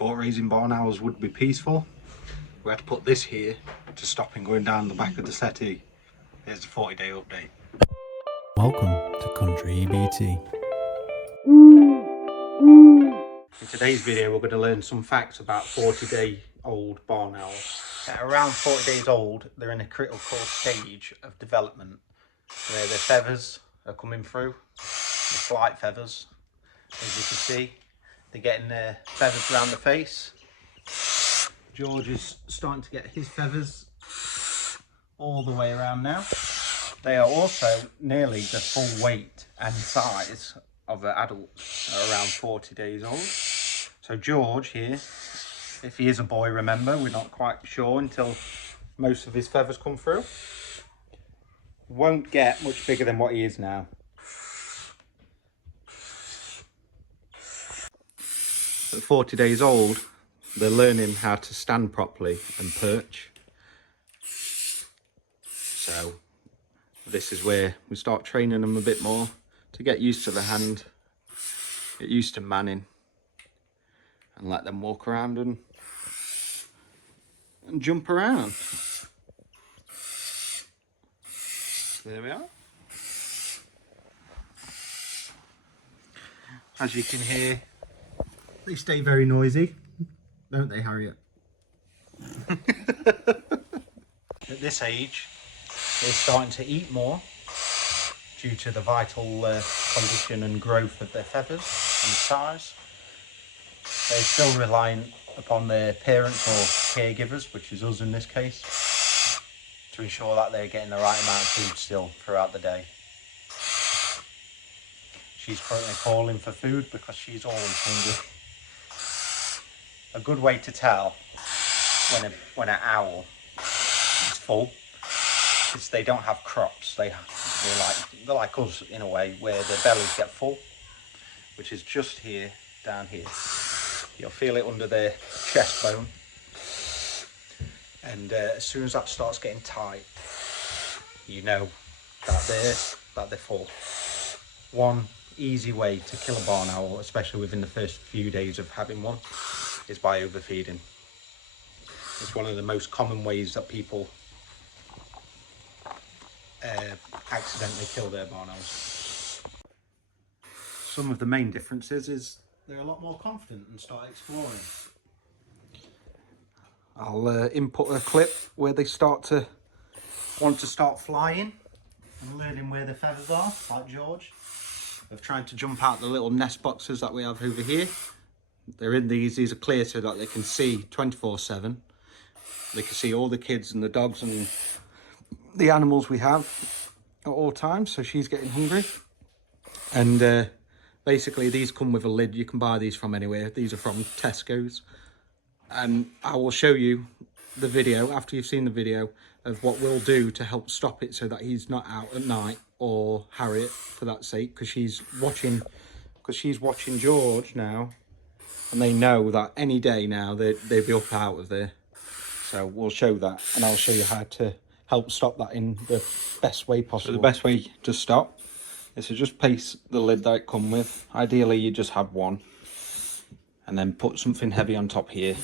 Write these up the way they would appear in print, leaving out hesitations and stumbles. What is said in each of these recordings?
thought raising barn owls would be peaceful. We had to put this here to stop him going down the back of the settee. Here's the 40-day update. Welcome to Country EBT. In today's video, we're going to learn some facts about 40-day-old barn owls. At around 40 days old, they're in a critical stage of development where their feathers are coming through, the flight feathers. As you can see, they're getting their feathers around the face. George is starting to get his feathers all the way around now. They are also nearly the full weight and size of an adult at around 40 days old. So George here, if he is a boy, remember, we're not quite sure until most of his feathers come through, won't get much bigger than what he is now. At 40 days old, they're learning how to stand properly and perch. So this is where we start training them a bit more to get used to the hand, get used to manning, and let them walk around and jump around. There we are. As you can hear, they stay very noisy, don't they, Harriet? At this age, they're starting to eat more due to the vital condition and growth of their feathers and size. They're still relying upon their parents or caregivers, which is us in this case, to ensure that they're getting the right amount of food still throughout the day. She's currently calling for food because she's always hungry. A good way to tell when an owl is full is they don't have crops. They're like us in a way, where their bellies get full, which is just here, down here. You'll feel it under their chest bone, and as soon as that starts getting tight, you know that they're full. One easy way to kill a barn owl, especially within the first few days of having one, is by overfeeding. It's one of the most common ways that people accidentally kill their barn owls. Some of the main differences is they're a lot more confident and start exploring. I'll input a clip where they start to want to start flying and learning where their feathers are, like George, of trying to jump out the little nest boxes that we have over here. They're in these are clear so that they can see 24/7. They can see all the kids and the dogs and the animals we have at all times. So she's getting hungry. And basically these come with a lid. You can buy these from anywhere. These are from Tesco's. And I will show you the video, after you've seen the video, of what we'll do to help stop it so that he's not out at night, or Harriet for that sake, because she's watching George now. And they know that any day now they'll be up out of there. So we'll show that, and I'll show you how to help stop that in the best way possible. So the best way to stop is to just place the lid that it comes with. Ideally you just have one, and then put something heavy on top here,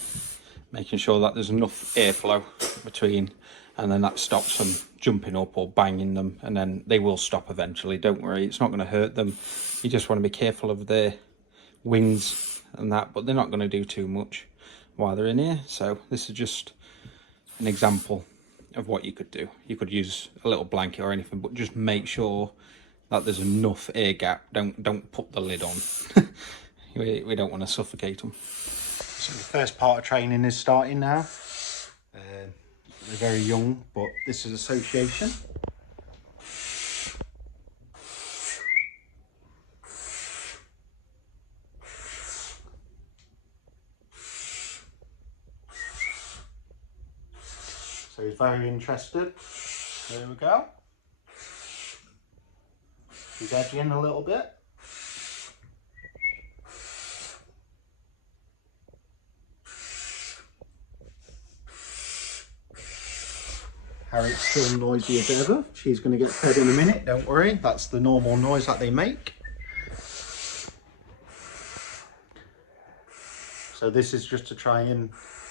making sure that there's enough airflow between, and then that stops them jumping up or banging them, and then they will stop eventually. Don't worry, it's not going to hurt them. You just want to be careful of their wings and that, but they're not going to do too much while they're in here. So this is just an example of what you could do. You could use a little blanket or anything, but just make sure that there's enough air gap. Don't put the lid on. we don't want to suffocate them. So the first part of training is starting now. They're very young, but this is association. So he's very interested. There we go. He's edging a little bit. Harriet's still noisy a bit of her. She's going to get fed in a minute, don't worry. That's the normal noise that they make. So this is just to try and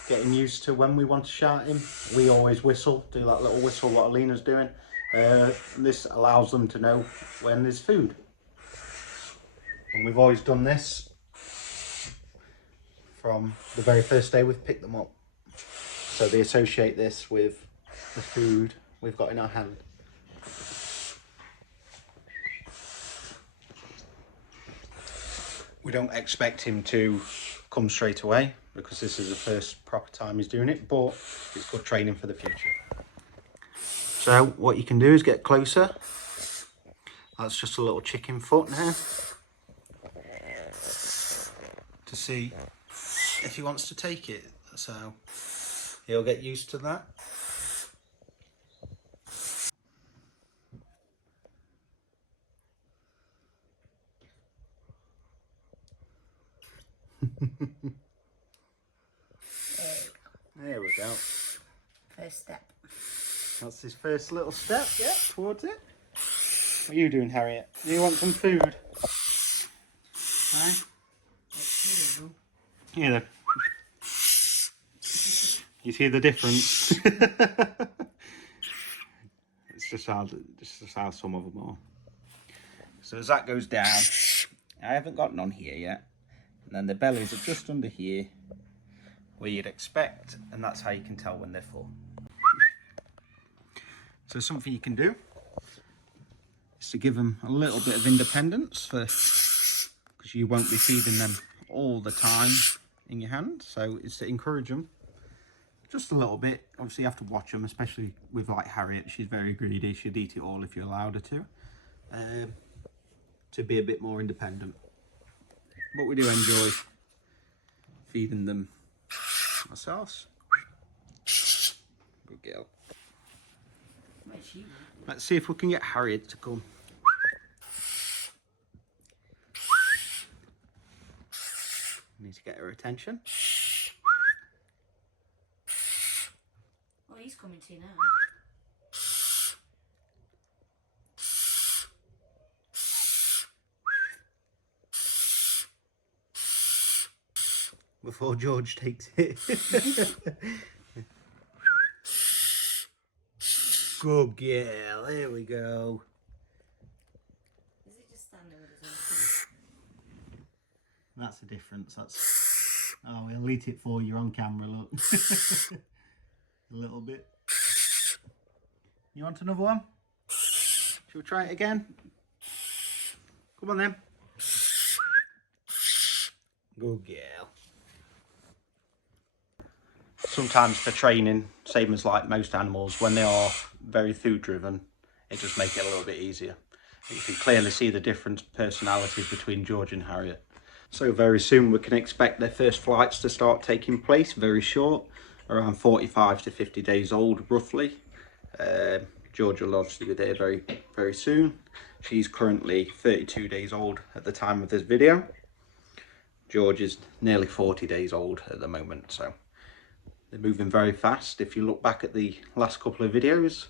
get him used to when we want to shout him. We always whistle, do that little whistle what Alina's doing. This allows them to know when there's food. And we've always done this from the very first day we've picked them up. So they associate this with the food we've got in our hand. We don't expect him to come straight away because this is the first proper time he's doing it, but it's good training for the future. So what you can do is get closer. That's just a little chicken foot now, to see if he wants to take it. So he'll get used to that. There we go. First step. That's his first little step, yeah, towards it. What are you doing, Harriet? Do you want some food? Huh? Yeah. Then. You see the difference? It's just how some of them are. So as that goes down, I haven't got none here yet. And then the bellies are just under here, where you'd expect, and that's how you can tell when they're full. So something you can do is to give them a little bit of independence, because you won't be feeding them all the time in your hand. So it's to encourage them just a little bit. Obviously you have to watch them, especially with like Harriet. She's very greedy. She'd eat it all if you allowed her to be a bit more independent. But we do enjoy feeding them ourselves. Good girl. Let's see if we can get Harriet to come. Need to get her attention. Well, he's coming to you now. Before George takes it. Good girl, there we go. Is he just standing with his own feet? That's the difference. That's. Oh, we'll eat it for you on camera, look. A little bit. You want another one? Shall we try it again? Come on then. Good girl. Sometimes for training, same as like most animals, when they are very food driven, it just makes it a little bit easier. You can clearly see the different personalities between George and Harriet. So very soon we can expect their first flights to start taking place, very short, around 45 to 50 days old roughly. George will obviously be there very, very soon. She's currently 32 days old at the time of this video. George is nearly 40 days old at the moment, so they're moving very fast. If you look back at the last couple of videos,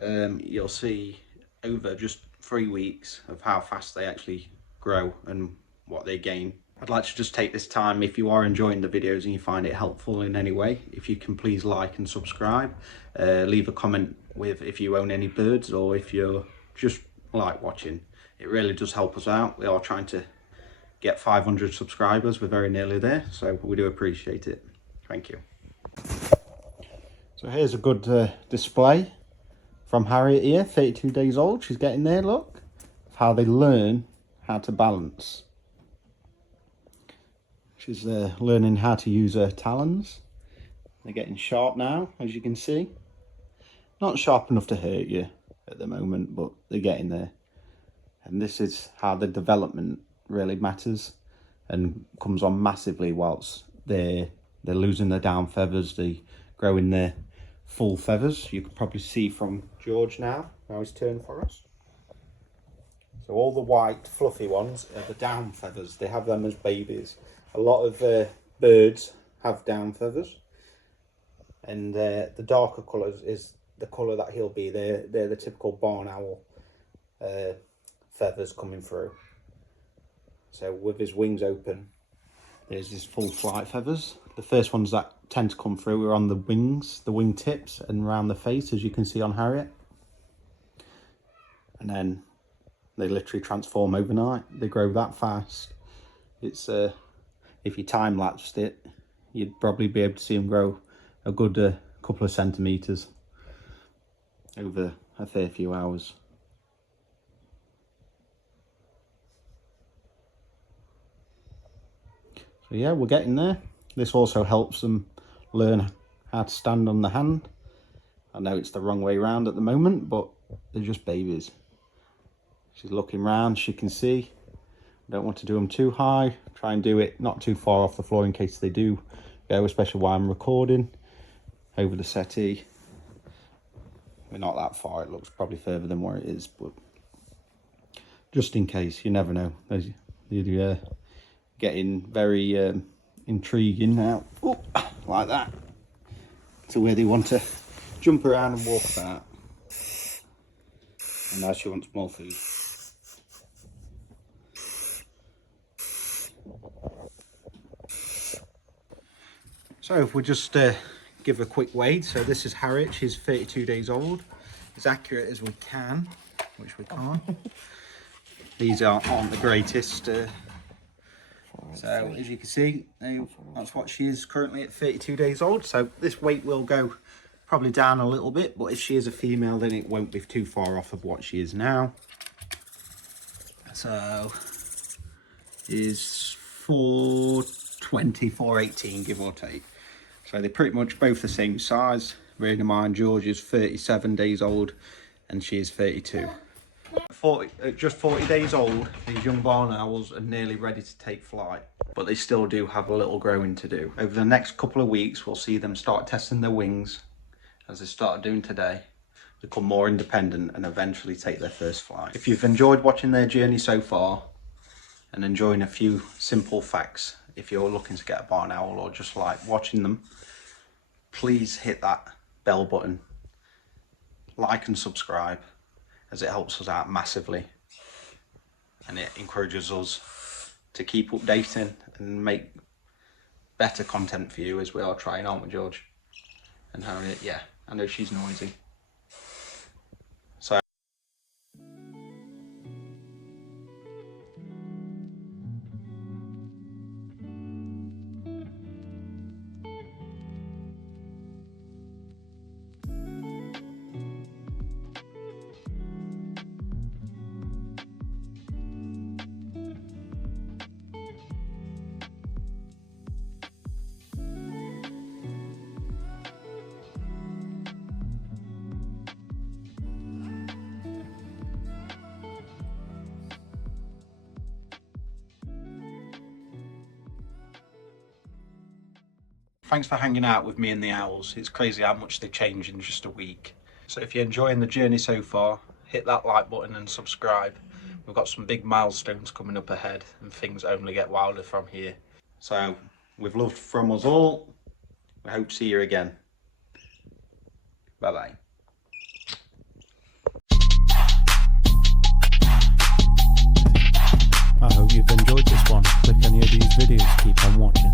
you'll see over just 3 weeks of how fast they actually grow and what they gain. I'd like to just take this time, if you are enjoying the videos and you find it helpful in any way, if you can please like and subscribe. Leave a comment with if you own any birds or if you're just like watching. It really does help us out. We are trying to get 500 subscribers. We're very nearly there, so we do appreciate it. Thank you. So here's a good display from Harriet here, 32 days old. She's getting there, look. Of how they learn how to balance. She's learning how to use her talons. They're getting sharp now, as you can see. Not sharp enough to hurt you at the moment, but they're getting there. And this is how the development really matters and comes on massively whilst they're losing their down feathers, they growing their full feathers. You can probably see from George now he's turned for us. So all the white fluffy ones are the down feathers. They have them as babies. A lot of birds have down feathers, and the darker colours is the colour that he'll be. They're the typical barn owl feathers coming through. So with his wings open, There's his full flight feathers. The first ones that tend to come through are on the wings, the wing tips, and around the face, as you can see on Harriet. And then they literally transform overnight. They grow that fast. It's if you time lapsed it, you'd probably be able to see them grow a good couple of centimeters over a fair few hours. So yeah, we're getting there. This also helps them learn how to stand on the hand. I know it's the wrong way around at the moment, but they're just babies. She's looking round, she can see. Don't want to do them too high. Try and do it not too far off the floor in case they do go, especially while I'm recording. Over the settee. We're not that far, it looks probably further than where it is, but just in case, you never know. You're getting very intriguing now. Oh, like that. To where they want to jump around and walk about. And now she wants more food. So if we just give a quick weigh. So this is Harriet, she's 32 days old. As accurate as we can, which we can't. These aren't the greatest. So as you can see, that's what she is currently at 32 days old. So this weight will go probably down a little bit, but if she is a female, then it won't be too far off of what she is now. So is 420, 418, give or take. So they're pretty much both the same size. Bearing in mind, George is 37 days old and she is 32. At just 40 days old, these young barn owls are nearly ready to take flight, but they still do have a little growing to do. Over the next couple of weeks, we'll see them start testing their wings, as they started doing today, become more independent and eventually take their first flight. If you've enjoyed watching their journey so far and enjoying a few simple facts, if you're looking to get a barn owl or just like watching them, please hit that bell button, like and subscribe, as it helps us out massively and it encourages us to keep updating and make better content for you, as we are trying, aren't we, George? And Harriet, yeah, I know she's noisy. So thanks for hanging out with me and the owls. It's crazy how much they change in just a week. So if you're enjoying the journey so far, hit that like button and subscribe. We've got some big milestones coming up ahead and things only get wilder from here. So with love from us all, we hope to see you again. Bye bye. I hope you've enjoyed this one. Click any of these videos, keep on watching.